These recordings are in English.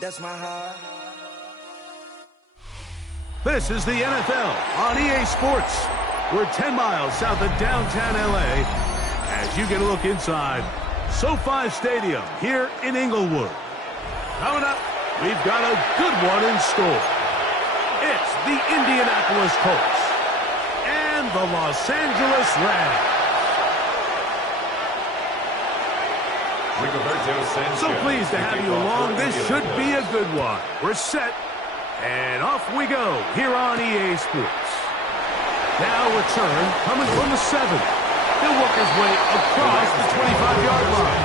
That's my heart. This is the NFL on EA Sports. We're 10 miles south of downtown LA as you get a look inside SoFi Stadium here in Inglewood. Coming up, we've got a good one in store. It's the Indianapolis Colts and the Los Angeles Rams. So pleased to have you along. This should be a good one. We're set, and off we go here on EA Sports. Now return coming from the 7. He'll work his way across the 25-yard line.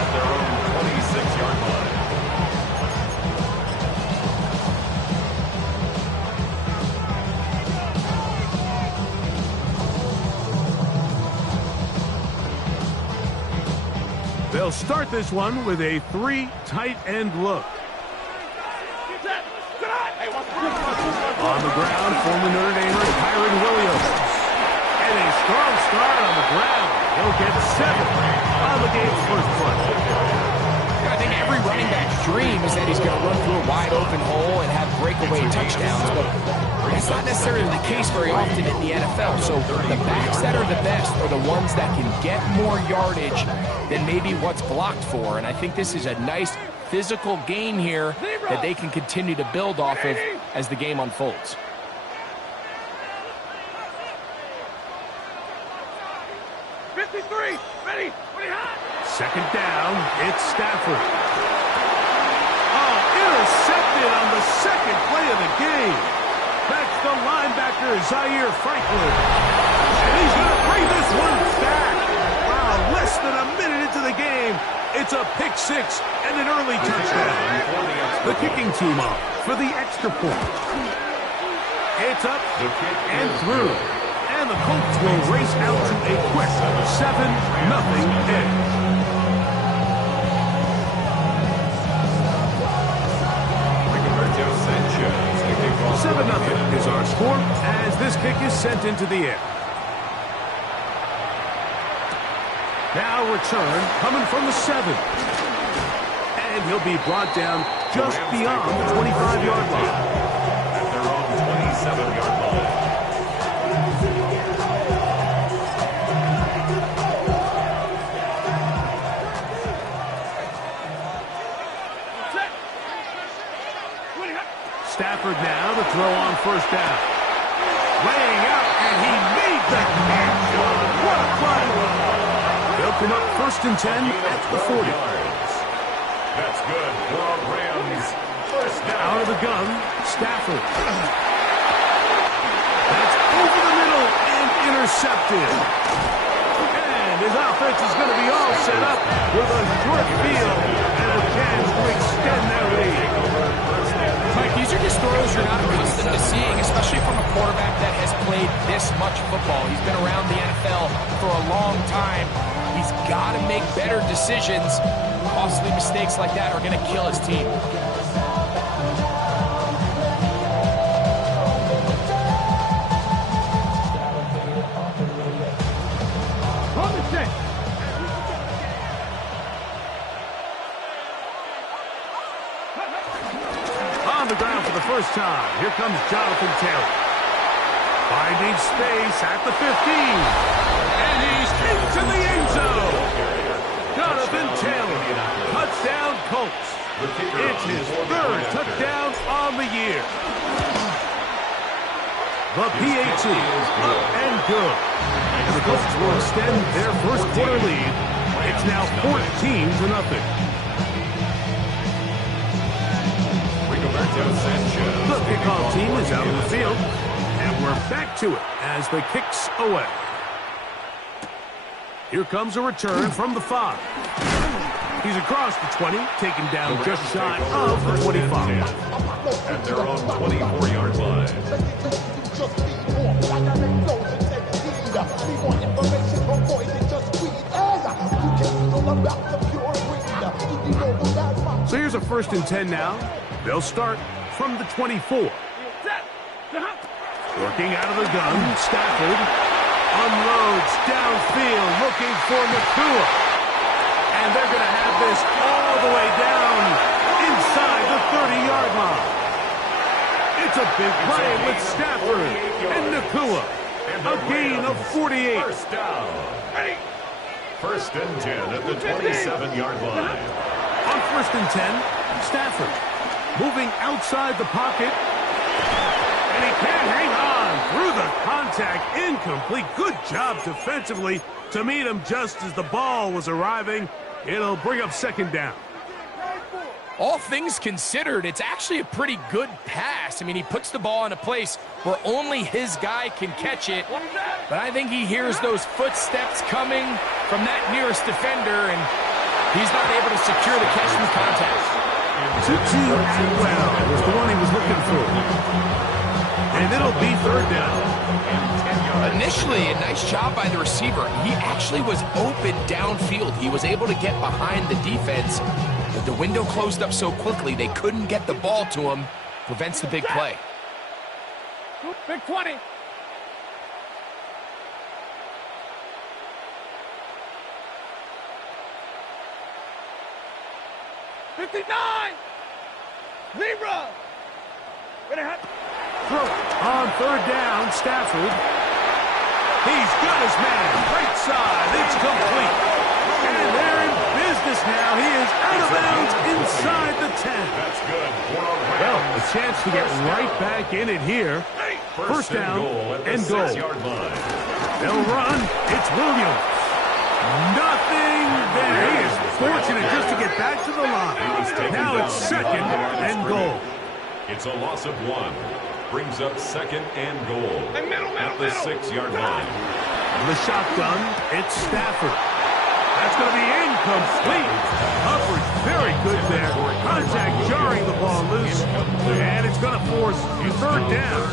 At their own 26-yard line. They'll start this one with a 3 tight end look. On the ground, former Notre Damer Kyren Williams. And a strong start on the ground. He'll get 7 on the game's first play. I think every running back's dream is that he's going to run through a wide open hole and have breakaway touchdowns, but that's not necessarily the case very often in the NFL. So the backs that are the best are the ones that can get more yardage than maybe what's blocked for. And I think this is a nice physical game here that they can continue to build off of as the game unfolds. Second down, it's Stafford. Oh, intercepted on the second play of the game. That's the linebacker, Zaire Franklin. And he's going to bring this one back. Wow, less than a minute into the game. It's a pick 6 and an early touchdown. The kicking team off for the extra point. It's up and through. And the Colts will race out to a quick 7-0 edge. 7-0 is our score as this kick is sent into the air. Now return coming from the 7. And he'll be brought down just beyond the 25-yard line. At their own 27-yard line. Stafford now to throw on first down. Laying out, and he made that catch. What a play. They'll come up 1st and 10 at the 40. That's good for our Rams. First down. Out of the gun, Stafford. That's over the middle and intercepted. And his offense is going to be all set up with a short field and a chance to extend their lead. Mike, these are just throws you're not accustomed to seeing, especially from a quarterback that has played this much football. He's been around the NFL for a long time. He's got to make better decisions. Costly mistakes like that are going to kill his team. On the ground for the first time, here comes Jonathan Taylor. Finding space at the 15. And he's into the end zone. Jonathan Taylor, touchdown Colts. It's his 3rd touchdown on the year. The PAT, up and good. And the Colts will extend their first quarter lead. It's now 14-0. The kickoff team is out of the field, and we're back to it as the kick's away. Here comes a return from the 5. He's across the 20, taken down just shy of the 25. At their own 24-yard line. So here's a 1st and 10 now. They'll start from the 24. Working out of the gun, Stafford unloads downfield, looking for Nakua. And they're going to have this all the way down inside 30-yard line. It's a big play with Stafford and Nacua. A gain of 48. First down. First and 10 at the 27-yard line. On first and 10, Stafford moving outside the pocket. And he can't hang on through the contact. Incomplete. Good job defensively to meet him just as the ball was arriving. It'll bring up second down. All things considered, it's actually a pretty good pass. I mean, he puts the ball in a place where only his guy can catch it. But I think he hears those footsteps coming from that nearest defender, and he's not able to secure the catch from contact. Tutu Atwell was the one he was looking for. And it'll be third down. Initially, a nice job by the receiver. He actually was open downfield. He was able to get behind the defense, but the window closed up so quickly they couldn't get the ball to him. Prevents the big play. Big 20. Libra. On third down, Stafford. He's got his man. Right side. It's complete. And they're in business now. He is out of bounds inside the 10. That's good. Well, a chance to get right back in it here. First down and goal. 6-yard line. They'll run. It's Williams. Nothing there. He is fortunate just to get back to the line. Now it's second and goal. It's a loss of 1. Brings up second and goal at the 6-yard line. The shotgun, it's Stafford. That's going to be incomplete. Coverage very good there. Contact jarring the ball loose. And it's going to force third down.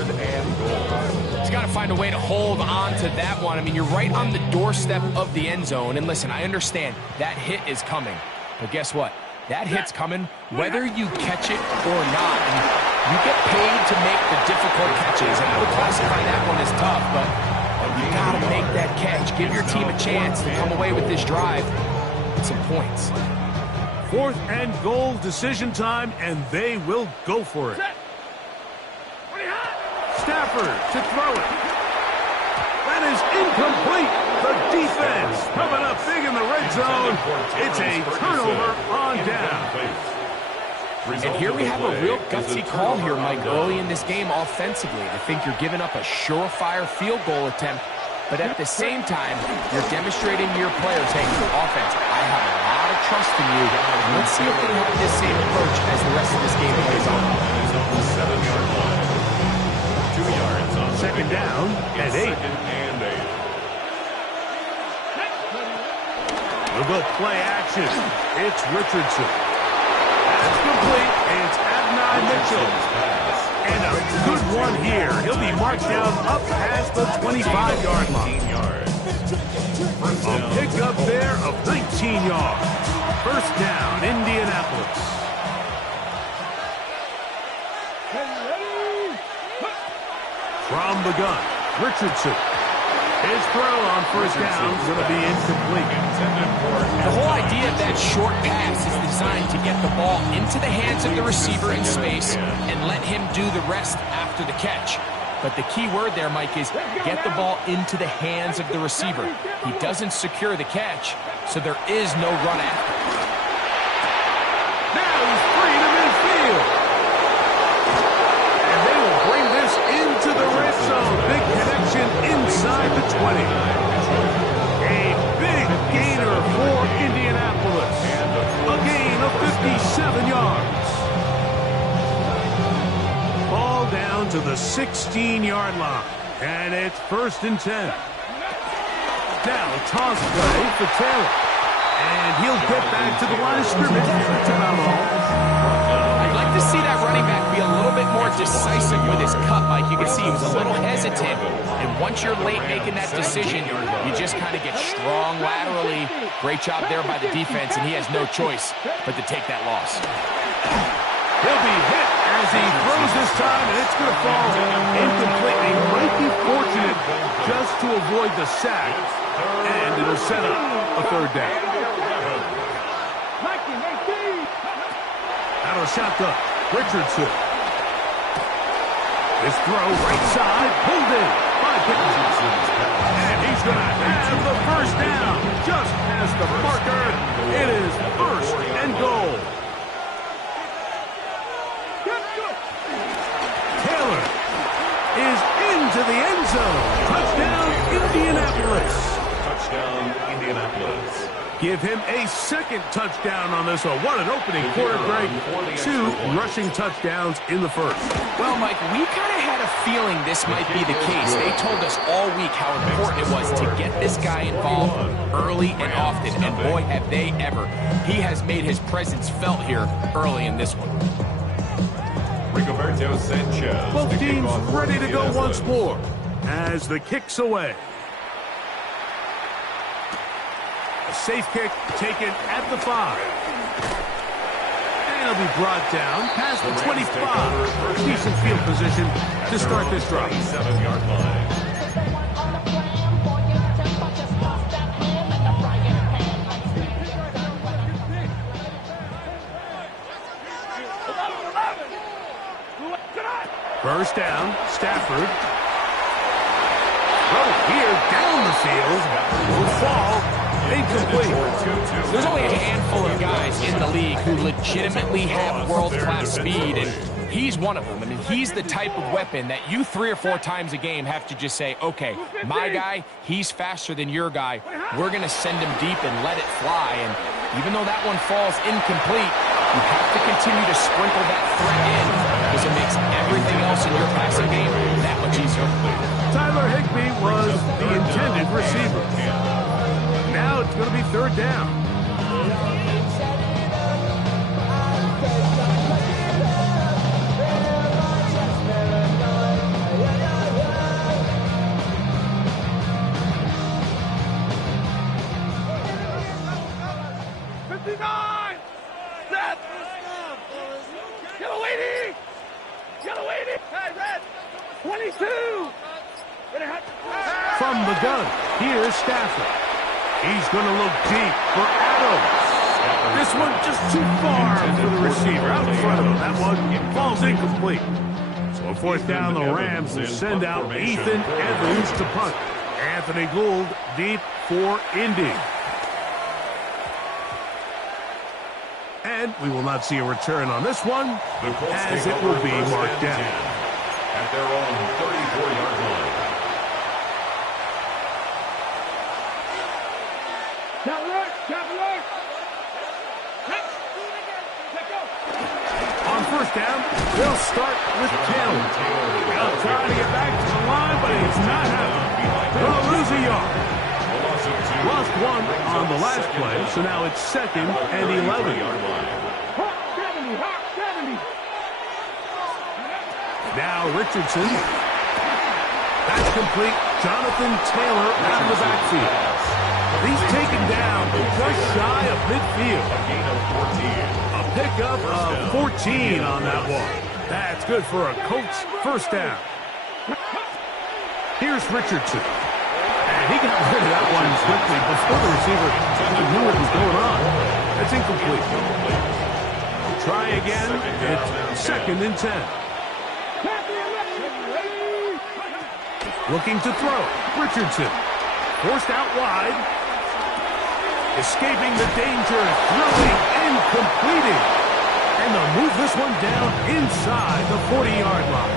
He's got to find a way to hold on to that one. I mean, you're right on the doorstep of the end zone. And listen, I understand that hit is coming. But guess what? That hit's coming whether you catch it or not. And you get paid to make the difficult catches. And I would classify that one as tough, but you got to make that catch. Give your team a chance to come away with this drive with some points. Fourth and goal, decision time, and they will go for it. Stafford to throw it. That is incomplete. The defense coming up big in the red zone. It's a turnover on down. And here we have a real gutsy call here, Mike, early in this game offensively. I think you're giving up a surefire field goal attempt, but at the same time, you're demonstrating to your players, hey, offense, I have a lot of trust in you. Let's see if they have this same approach as the rest of this game plays on. 7-yard line. 2 yards on second down and 8. We'll go play action. It's Richardson. That's complete. It's Adonai Mitchell. And a good one here. He'll be marked down up past the 25-yard line. A pickup there of 19 yards. First down, Indianapolis. From the gun, Richardson. His throw on first down is going to be incomplete. The whole idea of that short pass is designed to get the ball into the hands of the receiver in space and let him do the rest after the catch. But the key word there, Mike, is get the ball into the hands of the receiver. He doesn't secure the catch, so there is no run after. Now he's free to midfield. And they will bring this into the red zone. Big connection inside the 20. A big gainer for Indianapolis. A gain of 57 yards. Ball down to the 16-yard line. And it's first and 10. Now a toss play for Taylor. And he'll get back to the line of scrimmage. That's about all. I'd like to see that running back be a little bit more decisive with his cut, Mike. You can see he was a little hesitant. And once you're late making that decision, you just kind of get strong laterally. Great job there by the defense, and he has no choice but to take that loss. He'll be hit as he throws this time, and it's going to fall incomplete. He might be fortunate just to avoid the sack, and it'll set up a third down. Out of shotgun. Richardson. His throw right side, pulled in by Richardson. And he's going to have the first down. Just as the marker, it is first and goal. Taylor is into the end zone. Touchdown, Indianapolis. Touchdown, Indianapolis. Give him a second touchdown on this one. What an opening quarter, Greg. 2 rushing touchdowns in the first. Well, Mike, we kind of had a feeling this might be the case. They told us all week how important it was to get this guy involved early and often. And boy, have they ever. He has made his presence felt here early in this one. Rigoberto Sanchez. Both teams ready to go once more as the kick's away. A safe kick taken at the 5. And it'll be brought down past the 25. Decent field position to start this drive. 7-yard line. First down, Stafford. Oh, here down the field. Will fall. Incomplete. There's only a handful of guys in the league who legitimately have world-class speed, and he's one of them. I mean, he's the type of weapon that you 3 or 4 times a game have to just say, okay, my guy, he's faster than your guy. We're going to send him deep and let it fly. And even though that one falls incomplete, you have to continue to sprinkle that threat in because it makes everything else in your passing game that much easier. Tyler Higbee was the intended receiver. Now it's going to be third down. From the gun, here's Stafford. He's going to look deep for Adams. This one just too far for the receiver. Out in front of him. That one falls incomplete. So on fourth down, the Rams will send out Ethan Evans to punt. Anthony Gould deep for Indy. And we will not see a return on this one, as it will be marked down. At their own 34-yard line. On first down, they'll start with Taylor. He'll try to get back to the line, but it's not happening. They'll lose a yard. Lost 1 on the last play, so now it's 2nd and 11. Now Richardson. That's complete. Jonathan Taylor out of the backfield. He's taken down just shy of midfield. A gain of 14. A pickup of 14 on that one. That's good for a Colts first down. Here's Richardson. And he got rid of that one quickly before the receiver even knew what was going on. That's incomplete. Try again. It's 2nd and 10. Looking to throw. Richardson. Forced out wide. Escaping the danger. Throwing and completing. And they'll move this one down inside the 40-yard line.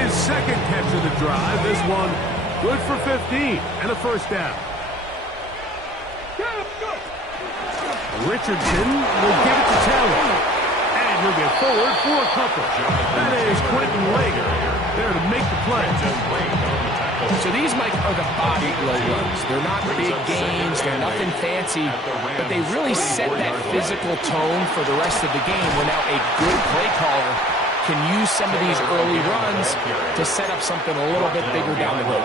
His 2nd catch of the drive. This one good for 15 and a first down. Richardson will give it to Taylor. And he'll get forward for a couple. That is Quentin Lake there to make the play. So these, Mike, are the body blow runs. They're not big gains. They're nothing fancy. But they really set that physical tone for the rest of the game when now a good play caller can use some of these early runs to set up something a little bit bigger down the road.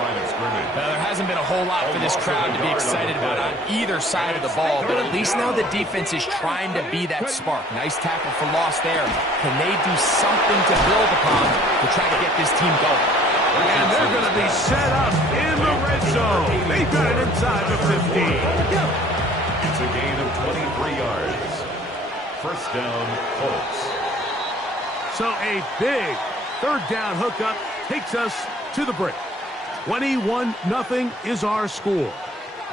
Now, there hasn't been a whole lot for this crowd to be excited about on either side of the ball, but at least now the defense is trying to be that spark. Nice tackle for loss there. Can they do something to build upon to try to get this team going? And they're going to be set up in the red zone. They've got it inside the 15. It's a gain of 23 yards. First down, Colts. So a big third down hookup takes us to the break. 21-0 is our score.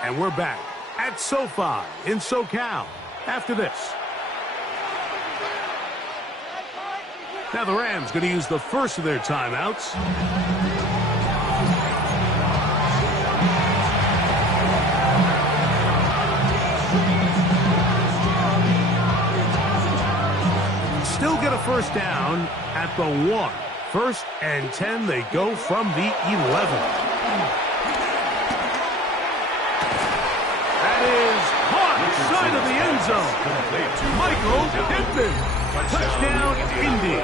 And we're back at SoFi in SoCal after this. Now the Rams going to use the first of their timeouts. Still get a first down at the 1. 1st and 10, they go from the 11. That is caught side of the end zone. Michael Pittman. Touchdown, Indy.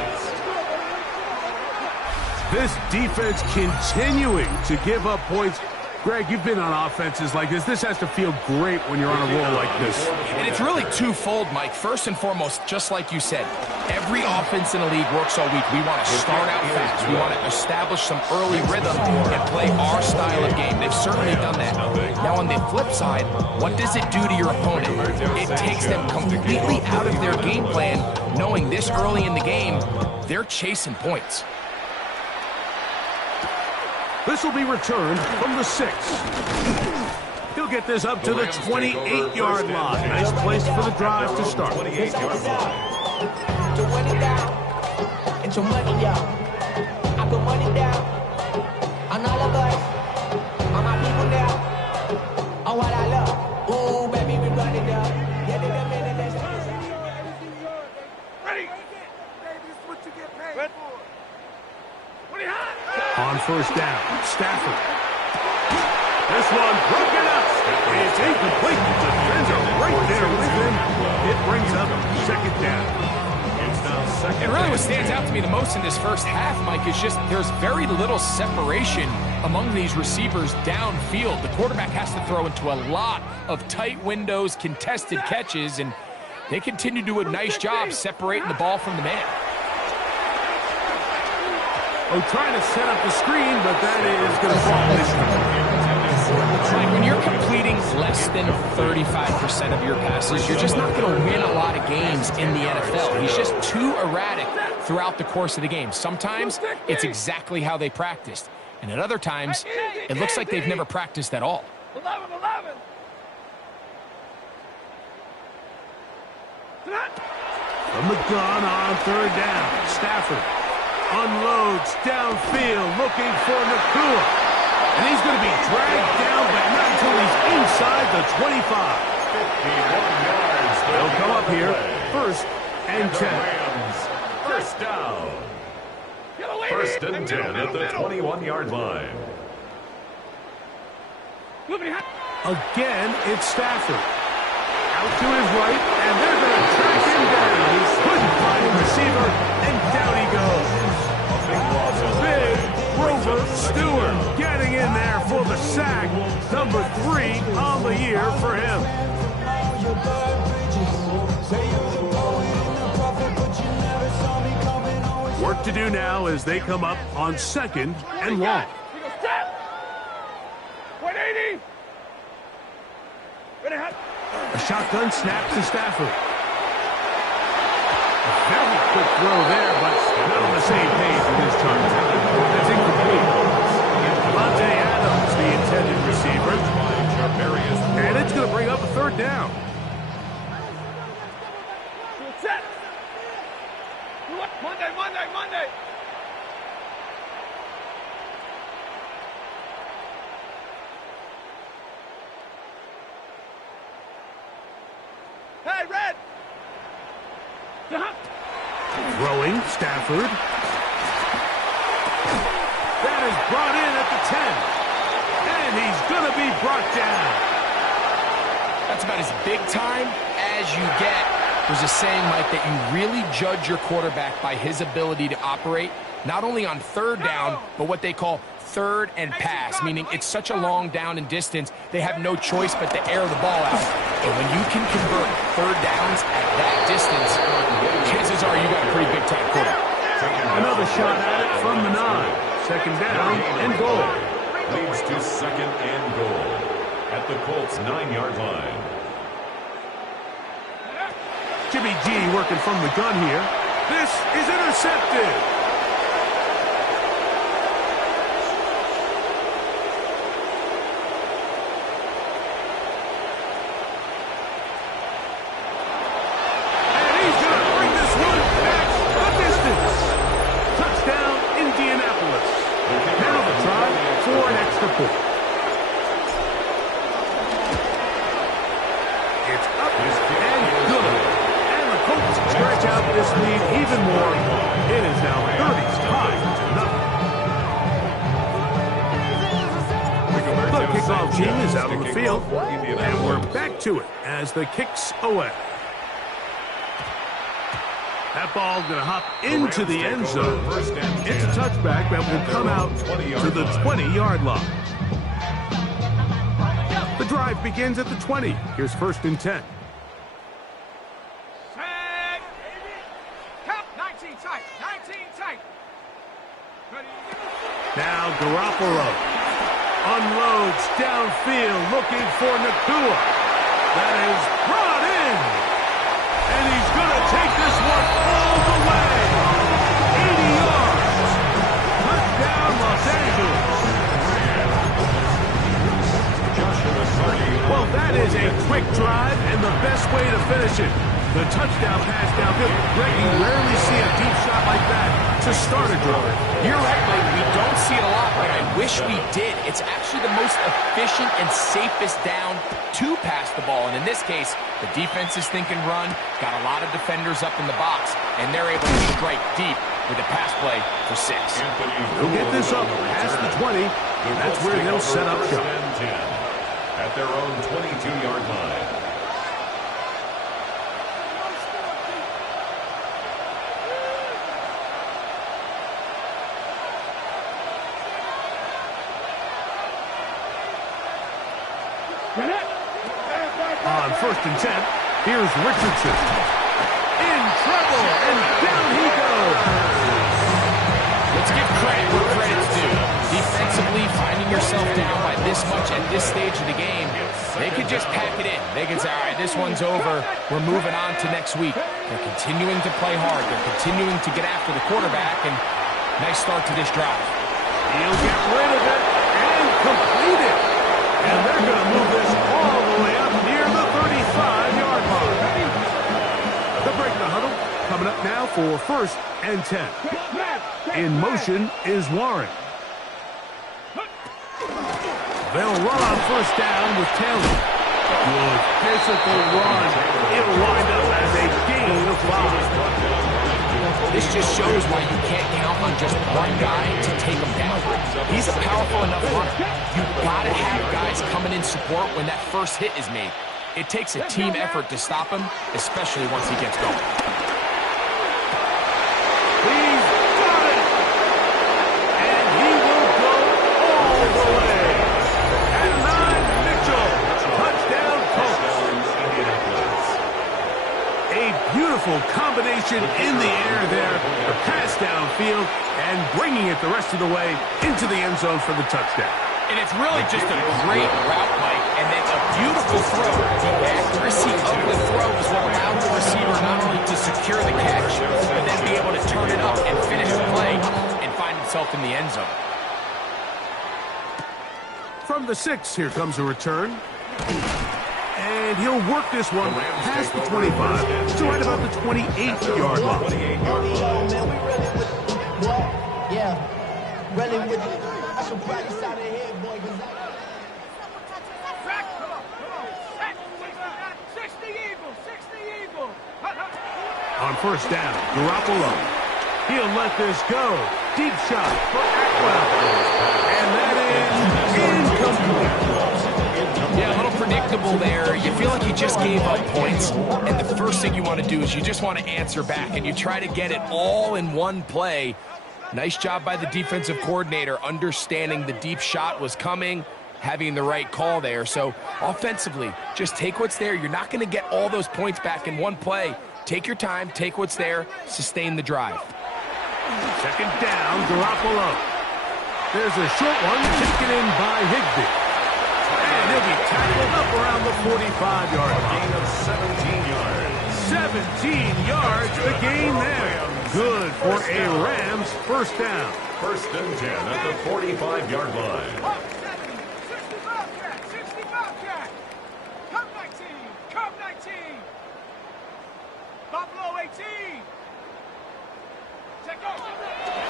This defense continuing to give up points. Greg, you've been on offenses like this. This has to feel great when you're on a roll like this. And it's really twofold, Mike. First and foremost, just like you said, every offense in the league works all week. We want to start out fast. We want to establish some early rhythm and play our style of game. They've certainly done that. Now, on the flip side, what does it do to your opponent? It takes them completely out of their game plan, knowing this early in the game, they're chasing points. This will be returned from the 6. He'll get this up to the 28-yard line. Nice place for the drive to start. 28-yard line. To run it down, and your money down. I put money down on all of us, on my people now, on what I love. Ooh, baby, we run it down. Get it up in the next. Ready? Red. What do you have? On first down, Stafford. This one broken up. It's incomplete. The defender right there with him. It brings up second down. And really what stands out to me the most in this first half, Mike, is just there's very little separation among these receivers downfield. The quarterback has to throw into a lot of tight windows, contested catches, and they continue to do a nice job separating the ball from the man. Oh, trying to set up the screen, but that is going to fall this time. Like when you're completing less than 35% of your passes, you're just not going to win a lot of games in the NFL. He's just too erratic throughout the course of the game. Sometimes it's exactly how they practiced, and at other times it looks like they've never practiced at all. 11. From the gun on third down, Stafford unloads downfield looking for Nakua. And he's going to be dragged down, but not until he's inside the 25. 51 yards. They'll come up here, 1st and 10. Rams, first down. 1st and 10 at the 21-yard line. Again, it's Stafford. Out to his right, and they're going to track him down. He couldn't find a receiver, and down he goes. Big Grover Stewart getting in there for the sack. Number 3 on the year for him. Work to do now as they come up on 2nd and long. 180. A shotgun snap to Stafford. A very quick throw there, but not on the same page with this time. That's incomplete. Devontae Adams, the intended receiver. And it's going to bring up a third down. Set. Monday. Hey, Red. Throwing, Stafford. That is brought in at the 10. And he's going to be brought down. That's about as big time as you get. There's a saying, Mike, that you really judge your quarterback by his ability to operate, not only on third down, but what they call third and pass, meaning it's such a long down and distance, they have no choice but to air the ball out. And when you can convert third downs at that distance, chances are you got a pretty big-time quarterback. Another shot at it from the 9. 2nd down and goal. Leads to 2nd and goal at the Colts' 9-yard line. Jimmy G working from the gun here. This is intercepted. Team is out on the field, and we're back to it as the kick's away. That ball going to hop into the end zone. It's a touchback that will come out to the 20-yard line. The drive begins at the 20. Here's 1st and 10. Now Garoppolo unloads downfield, looking for Nacua. That is brought in. And he's going to take this one all the way. 80 yards. Touchdown, Los Angeles. Well, that is a quick drive and the best way to finish it. The touchdown pass downfield. Greg, you rarely see a deep shot like that to start a drive. You're right, Blake. We don't see it a lot, but I wish we did. It's actually the most efficient and safest down to pass the ball. And in this case, the defense is thinking run, got a lot of defenders up in the box, and they're able to strike deep with a pass play for 6. They'll get this up past the 20. That's where they'll set up shop. At their own 22-yard line. On 1st and 10, here's Richardson. In trouble, and down he goes. Let's give credit where credit's due. Defensively, finding yourself down by this much at this stage of the game, they could just pack it in. They could say, all right, this one's over. We're moving on to next week. They're continuing to play hard. They're continuing to get after the quarterback, and nice start to this drive. He'll get rid of it and complete it. And they're going to move this all the way up near the 35-yard line. The break the huddle coming up now for 1st and 10. In motion is Warren. They'll run on 1st down with Taylor. Good physical run. It'll wind up as a gain of 5. This just shows why you can't count on just one guy to take him down. He's a powerful enough runner. You've got to have guys coming in support when that first hit is made. It takes a team effort to stop him, especially once he gets going. He's got it! And he will go all the way. And 9, Mitchell. Touchdown, Colts. A beautiful combination in the air there. The pass downfield and bringing it the rest of the way into the end zone for the touchdown. And it's really just a great route, Mike, and it's a beautiful throw. The accuracy of the throw is what allowed the receiver not only to secure the catch, but then be able to turn it up and finish the play and find himself in the end zone. From the 6, here comes a return. And he'll work this one past the 25 to right about the 28-yard line. Yeah, really with it. I should practice out of here, boy. On 1st down, Garoppolo. He'll let this go. Deep shot for Atwell. And that is incomplete. Yeah, a little predictable there. You feel like you just gave up points, and the first thing you want to do is you just want to answer back, and you try to get it all in one play. Nice job by the defensive coordinator understanding the deep shot was coming, having the right call there. So offensively, just take what's there. You're not going to get all those points back in one play. Take your time, take what's there, sustain the drive. 2nd down, Garoppolo. There's a short one taken in by Higbee. And he'll be tackled up around the 45-yard line. Gain of 17 yards. 17 yards, the gain there. good for a Rams first down. First and 10 at the 45-yard line. 60 Bobcat, 60 Bobcat. Come 19, come 19. Buffalo 18. Take off.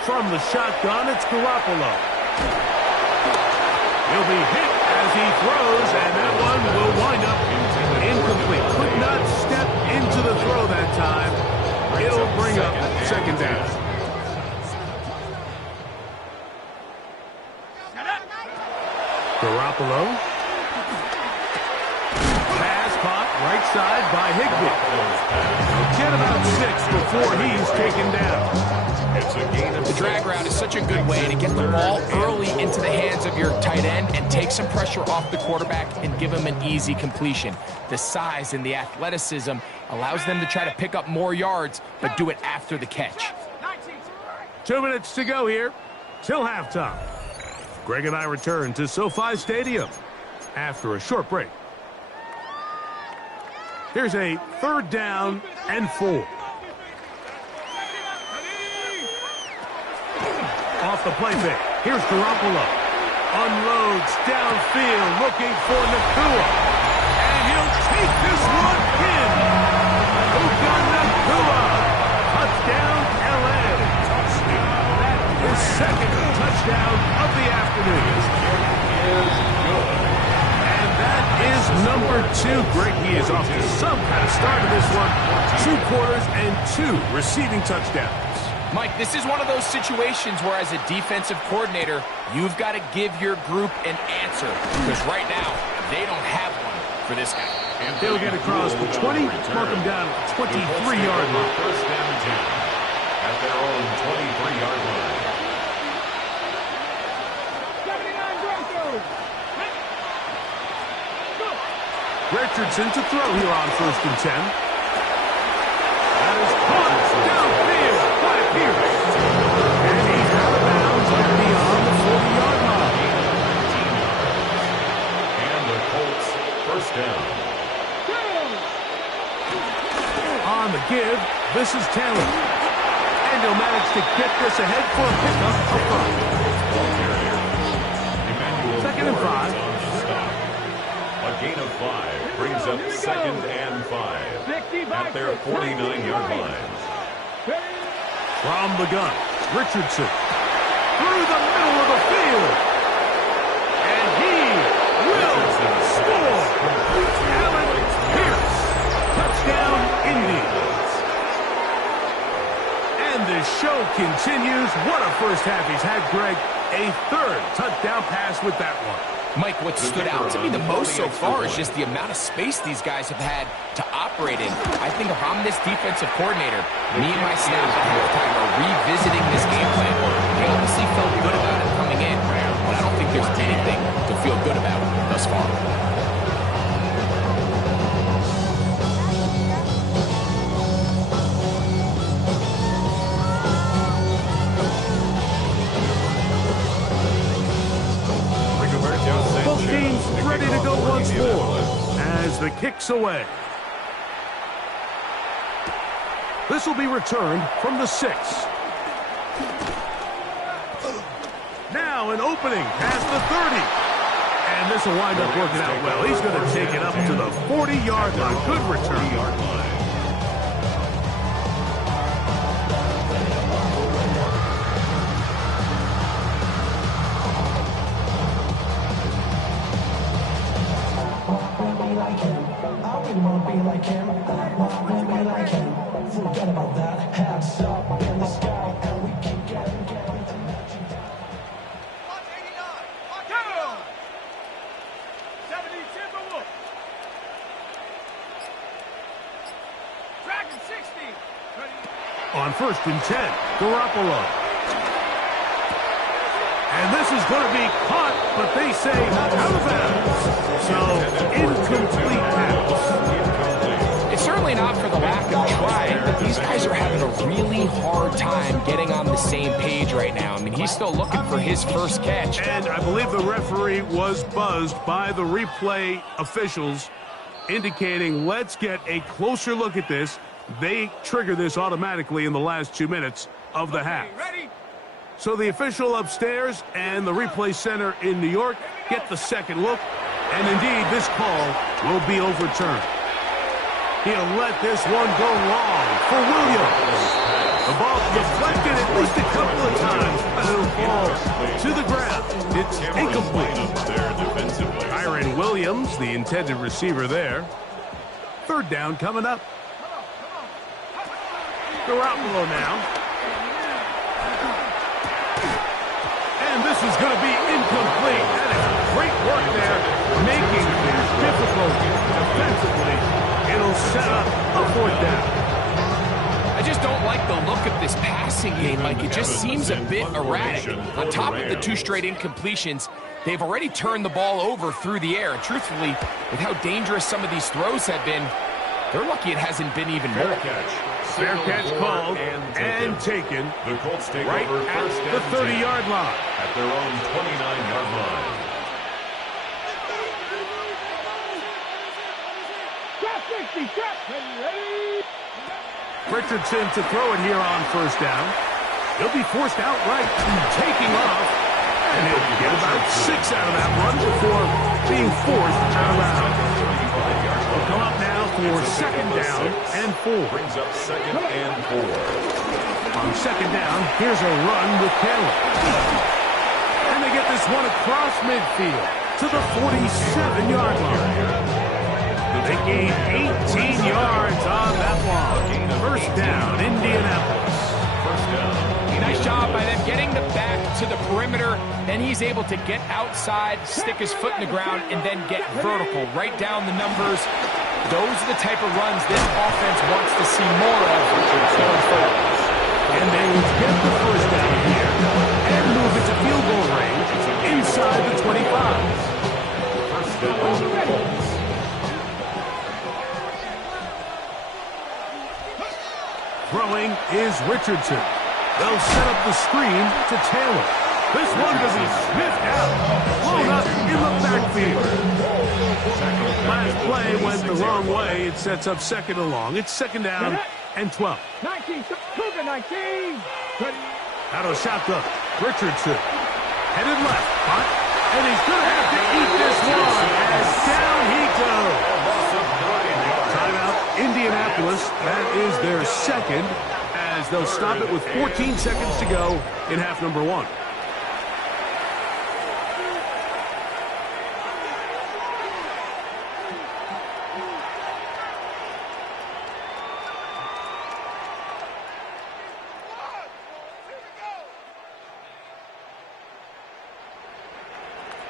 From the shotgun, it's Garoppolo. He'll be hit as he throws, and that one will wind up incomplete. Could not step into the throw that time. It'll bring up second down. Garoppolo. Pass caught right side by Higbee. Get about 6 before he's taken down. It's a gain of The drag route is such a good way to get the ball early into the hands of your tight end and take some pressure off the quarterback and give him an easy completion. The size and the athleticism allows them to try to pick up more yards, but do it after the catch. 2 minutes to go here till halftime. Greg and I return to SoFi Stadium after a short break. Here's a 3rd down and 4. Off the play fake. Here's Garoppolo. Unloads downfield looking for Nacua. And he'll take this one in. Puka Nacua. Touchdown, L.A. His second touchdown of the afternoon. And that is number 2. Greg, he is off to some kind of start in this one. 2 quarters and 2 receiving touchdowns. Mike, this is one of those situations where as a defensive coordinator, you've got to give your group an answer. Because right now, they don't have one for this guy. And they'll get across the 20, mark them down at the 23-yard line. First down and 10 at their own 23-yard line. 79 Broncos. Richardson to throw here on 1st and 10. That is caught downfield by Pierce. And he's out of bounds beyond the 40-yard line. And the Colts first down. On the give, this is Taylor. And he'll manage to get this ahead for a pickup of 5. Second and 5. A gain of 5 brings up 2nd and 5 at their 49-yard line. From the gun, Richardson through the middle of the field. And he will score. Allen Pierce. Touchdown, Indy. And the show continues. What a first half he's had, Greg. A 3rd touchdown pass with that one. Mike, what stood out to me the most so far is just the amount of space these guys have had to operate in. I think if I'm this defensive coordinator, me and my staff at halftime are revisiting this game plan. They obviously felt good about it coming in, but I don't think there's anything to feel good about thus far. Both teams ready to go once more as the kick's away. This will be returned from the 6. Now an opening past the 30. And this will wind up working out well. He's going to take it up to the 40-yard line. Good return. Like him, I wanna be like him. Forget about that. Hats up in the sky, and we keep getting. Watch 89. Watch out. 70 Timberwolf. Dragon 60. On 1st and 10, Garoppolo. And this is going to be caught, but they say out of bounds. So, incomplete pass. It's certainly not for the lack of trying, but these guys are having a really hard time getting on the same page right now. I mean, he's still looking for his first catch. And I believe the referee was buzzed by the replay officials, indicating let's get a closer look at this. they trigger this automatically in the last 2 minutes of the half. Ready? So the official upstairs and the replay center in New York get the second look, and indeed this call will be overturned. He'll let this one go long for Williams. The ball deflected at least a couple of times, but it'll fall to the ground. It's incomplete. Kyren Williams, the intended receiver there. Third down coming up. Garoppolo now. And this is going to be incomplete. That is great work there, making things difficult defensively. It'll set up a fourth down. I just don't like the look of this passing game. Like, it just seems a bit erratic. On top of the 2 straight incompletions, they've already turned the ball over through the air. And truthfully, with how dangerous some of these throws have been, they're lucky it hasn't been even more. Fair catch called and taken The Colts take right over at first the and 30-yard line. at their own 29-yard line. Trap 60, trap. Ready? Richardson to throw it here on first down. He'll be forced outright to taking off, and he'll get about 6 out of that run before being forced out of bounds. He'll come up now for second down and 4. Brings up second and 4. On second down, here's a run with Taylor. And they get this one across midfield to the 47-yard line. They gain 18 yards on that one. First down, Indianapolis. First down. Nice job by them getting the back to the perimeter. Then he's able to get outside, stick his foot in the ground, and then get vertical. Right down the numbers. Those are the type of runs this offense wants to see more of going forward. And they will get the first down here and move it to field goal range inside the 25. First down. Colts. Throwing is Richardson. They'll set up the screen to Taylor. This one will be sniffed out. Blown up in the backfield. Last play went the wrong way. It sets up second and long. It's second down and 12. 19, Cougar 19. Ready? Out of shotgun. Richardson. Headed left. Hot. And he's going to have to eat this one. And down he goes. Timeout, Indianapolis. That is their second, as they'll stop it with 14 seconds to go in half number 1.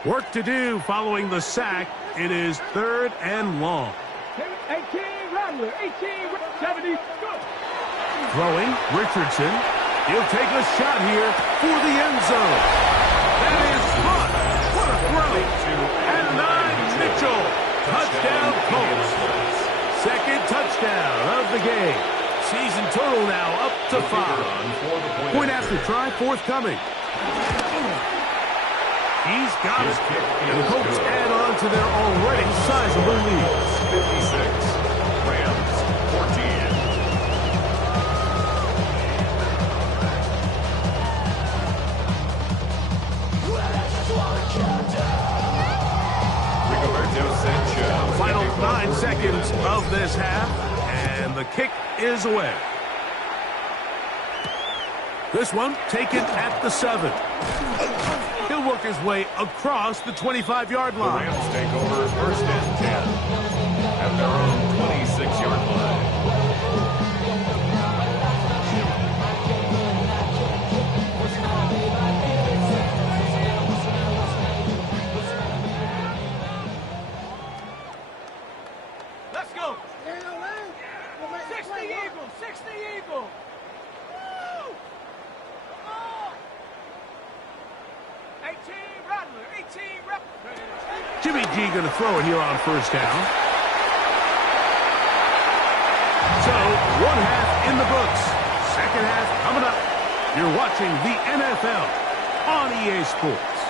Work to do following the sack. It is third and long. 18, Rattler. 18, 70, go. Throwing, Richardson. He'll take a shot here for the end zone. That is caught. What a throw. And 9, Mitchell. Touchdown, Colts. Second touchdown of the game. Season total now up to 5. Point after try, forthcoming. He's got it. And the Colts add on to their already sizable lead. 56. Rams 14. Rigoberto Sanchez. Final 9 seconds of this half, and the kick is away. This one taken at the 7. He'll work his way across the 25-yard The line. Rams take over first and 10 at their own 26-yard line. Let's go. 60 Eagles. 60 Eagles. Woo! Come on. 18, Rattler. 18, Rattler. Jimmy G going to throw it here on first down. So, one half in the books. Second half coming up. You're watching the NFL on EA Sports.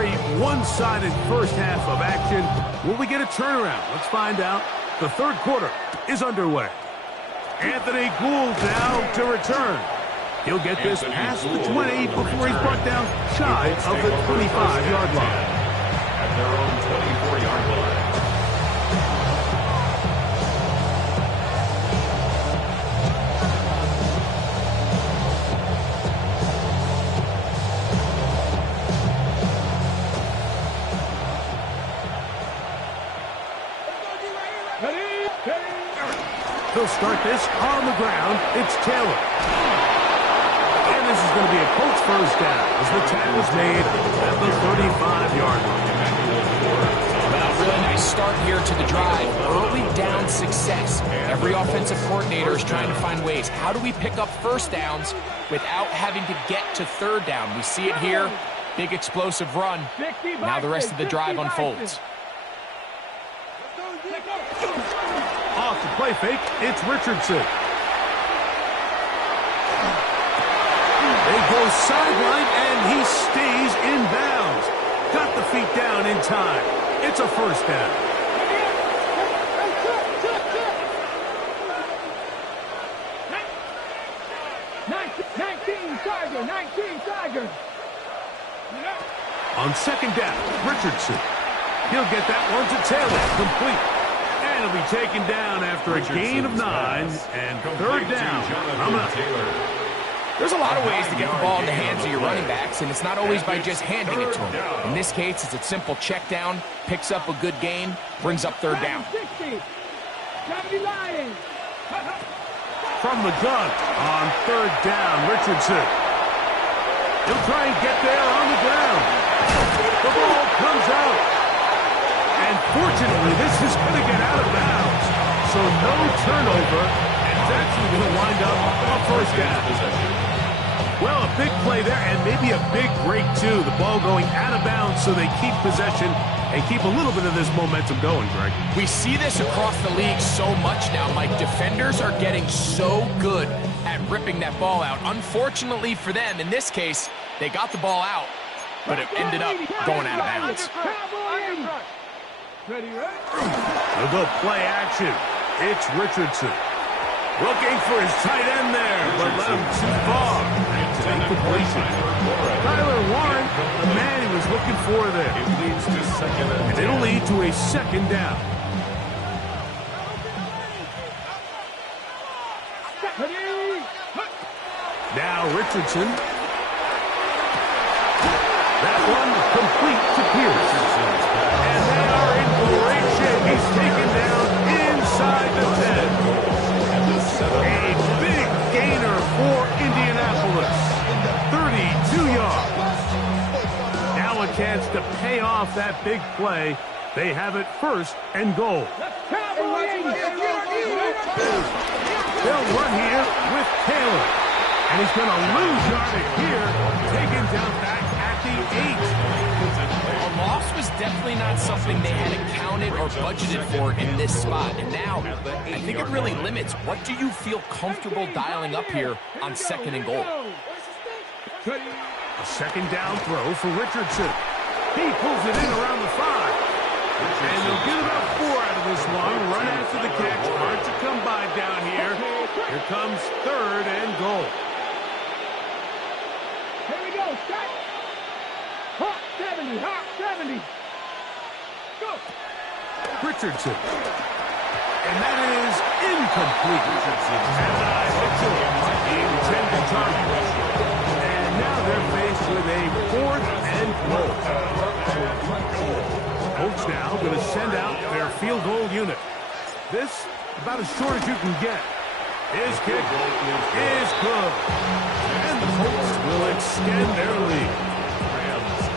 very one-sided first half of action. Will we get a turnaround? Let's find out. The third quarter is underway. Anthony Gould now to return. He'll get this past the 20 before he's brought down shy of the 25-yard line. At their own 24-yard line. He'll start this on the ground. It's Taylor. And this is going to be a Colts first down as the tackle's made at the 35-yard line. Well, really nice start here to the drive. Early down success. Every offensive coordinator is trying to find ways. How do we pick up first downs without having to get to third down? We see it here. Big explosive run. Now the rest of the drive unfolds. Off the play fake, it's Richardson. They go sideline, and he stays in bounds. Got the feet down in time. It's a first down. On second down, Richardson. He'll get that one to Taylor, complete. And he'll be taken down after a gain of 9 and third down. There's a lot of ways to get the ball in the hands of your running backs, and it's not always by just handing it to them. In this case, it's a simple check down, picks up a good gain, brings up third down. From the gun on third down, Richardson. He'll try and get there on the ground. The ball comes out. And fortunately, this is going to get out of bounds. So no turnover, and it's actually going to wind up a first down. Well, a big play there, and maybe a big break, too. The ball going out of bounds so they keep possession and keep a little bit of this momentum going, Greg. We see this across the league so much now, Mike. Defenders are getting so good at ripping that ball out. Unfortunately for them, in this case, they got the ball out, but it ended up going out of bounds. They'll go play action. It's Richardson. Looking for his tight end there, but let him too far. It's an incompletion. Tyler Warren, the man he was looking for there. It leads to second and 10. It'll lead to a second down. Now Richardson. That one complete to Pierce. And they are in great shape. He's taken down inside the 10. A big gainer for Indianapolis. 32 yards. Now a chance to pay off that big play. They have it first and goal. They'll run here with Taylor. And he's going to lose yardage here. Taken down back at the 8. A loss was definitely not something they had accounted or budgeted for in this spot. And now, I think it really limits. What do you feel comfortable dialing up here on second and goal? A second down throw for Richardson. He pulls it in around the 5. And they'll get about 4 out of this one. Run after the catch. Hard to come by down here. Here comes third and goal. Here we go. Start. Hawk 70. Hawk 70. Go. Richardson. And that is incomplete. As I Mitchell, the intended target. And now they're faced with a 4th and goal. Colts now going to send out their field goal unit. This, about as short as you can get. His kick is good. And the Colts will extend their lead.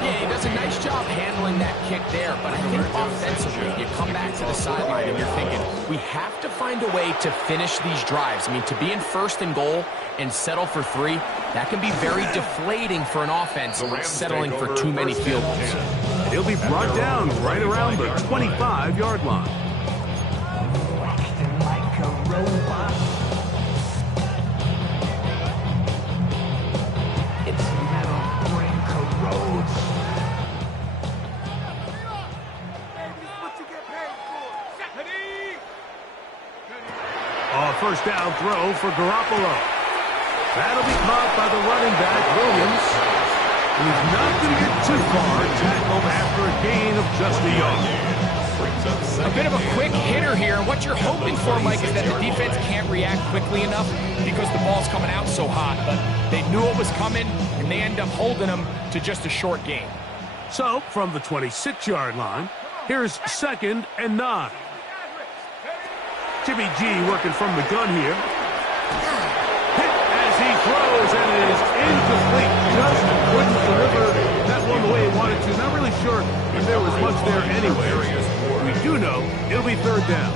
Yeah, he does a nice job handling that kick there, but I think offensively, you come back to the sideline and you're thinking, we have to find a way to finish these drives. I mean, to be in first and goal and settle for 3, that can be very deflating for an offense settling for too many field goals. He'll be brought down right around the 25-yard line. Acting like a robot. Its metal brain corrodes. first down throw for Garoppolo. That'll be caught by the running back, Williams. He's not going to get too far, tackled after a gain of just a yard. A bit of a quick hitter here. What you're hoping for, Mike, is that the defense can't react quickly enough because the ball's coming out so hot. But they knew it was coming, and they end up holding them to just a short gain. So, from the 26-yard line, here's 2nd and 9. Jimmy G working from the gun here. Hit as he throws, and it is incomplete. Just couldn't deliver that one the way he wanted to. Not really sure if there was much there anyway. We do know it'll be 3rd down.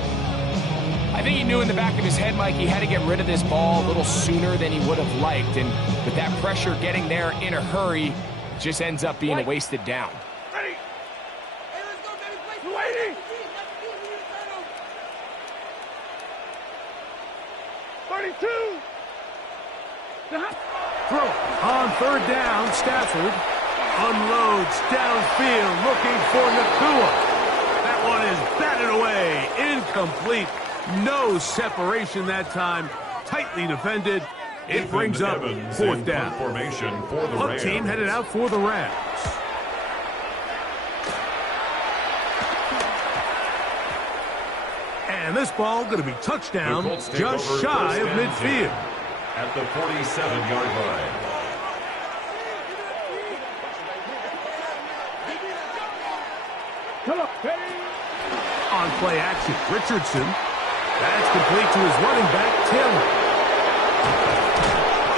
I think he knew in the back of his head, Mike, he had to get rid of this ball a little sooner than he would have liked. And with that pressure getting there in a hurry, it just ends up being a wasted down. Ready. Hey, let's go, baby. Waiting. 32. Throw on 3rd down. Stafford unloads downfield looking for Nacua. That one is batted away. Incomplete. No separation that time. Tightly defended. It brings up 4th down. Formation for the Punt Rams. team headed out for the Rams. And this ball going to be touchdown just shy of midfield. At the 47-yard line. On play action, Richardson. That's complete to his running back, Taylor.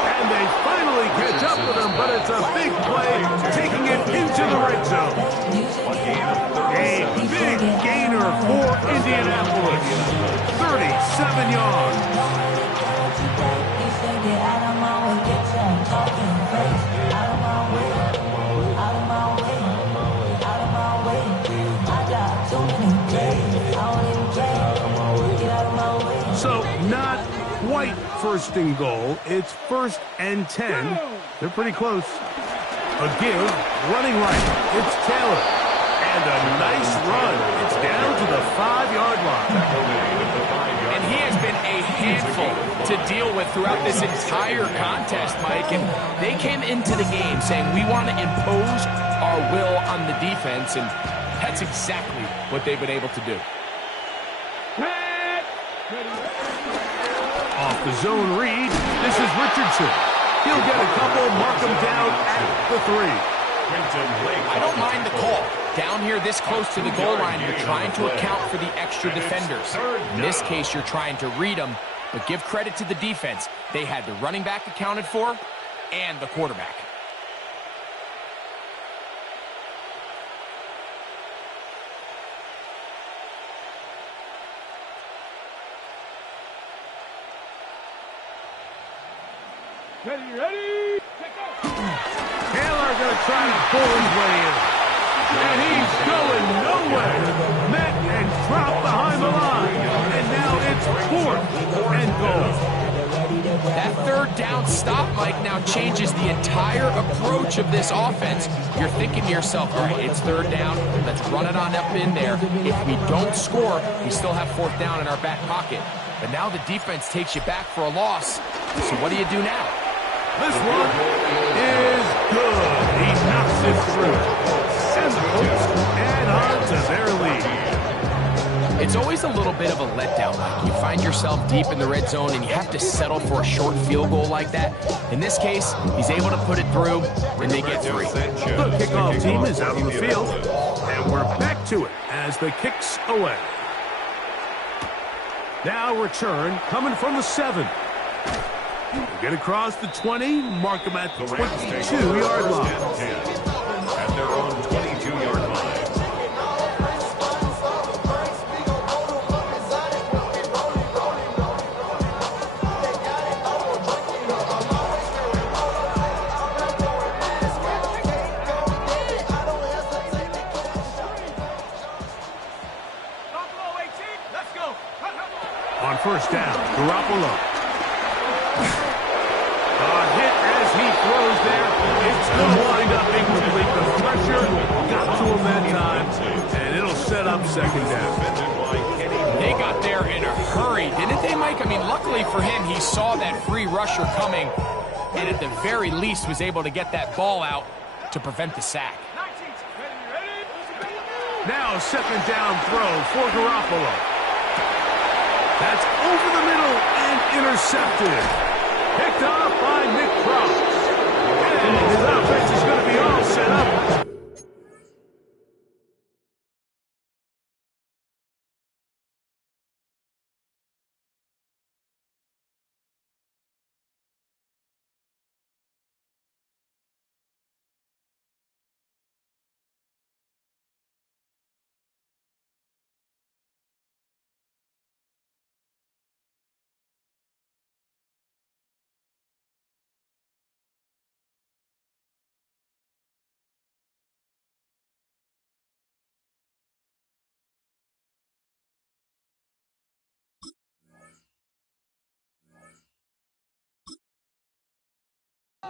And they finally catch up with him, but it's a big play, taking it into the red zone. A big gainer for Indianapolis. 37 yards. So not quite 1st and goal. It's 1st and 10. They're pretty close. A give, running right. It's Taylor. And a nice run. It's down to the 5-yard line. And he has been a handful to deal with throughout this entire contest, Mike. And they came into the game saying, we want to impose our will on the defense. And that's exactly what they've been able to do. Off the zone read, this is Richardson. He'll get a couple, mark him down at the 3. I don't mind the call. Down here this close to the goal line, you're trying to account for the extra defenders. In this case, you're trying to read them, but give credit to the defense. They had the running back accounted for and the quarterback. Ready? Taylor going to try to pull his way in. And he's going nowhere. Met and dropped behind the line. And now it's 4th and goal. That 3rd down stop, Mike, now changes the entire approach of this offense. You're thinking to yourself, all right, it's 3rd down. Let's run it on up in there. If we don't score, we still have 4th down in our back pocket. But now the defense takes you back for a loss. So what do you do now? This one is good. He knocks it through. And the Colts add on to their lead. It's always a little bit of a letdown, Mike. You find yourself deep in the red zone and you have to settle for a short field goal like that. In this case, he's able to put it through and they get 3. The kickoff team is out on the field. And we're back to it as the kick's away. Now return coming from the 7. Get across the 20, mark them at the 22-yard line. At their own 22-yard line. On 1st down, Garoppolo. Hit as he throws there. It's going to wind up incomplete. The pressure got to him that time, and it'll set up 2nd down. They got there in a hurry, didn't they, Mike? I mean, luckily for him, he saw that free rusher coming, and at the very least was able to get that ball out to prevent the sack. Now second down throw for Garoppolo. That's over the middle and intercepted. Picked off by Nick Cross. And his offense is going to be all set up.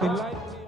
In life,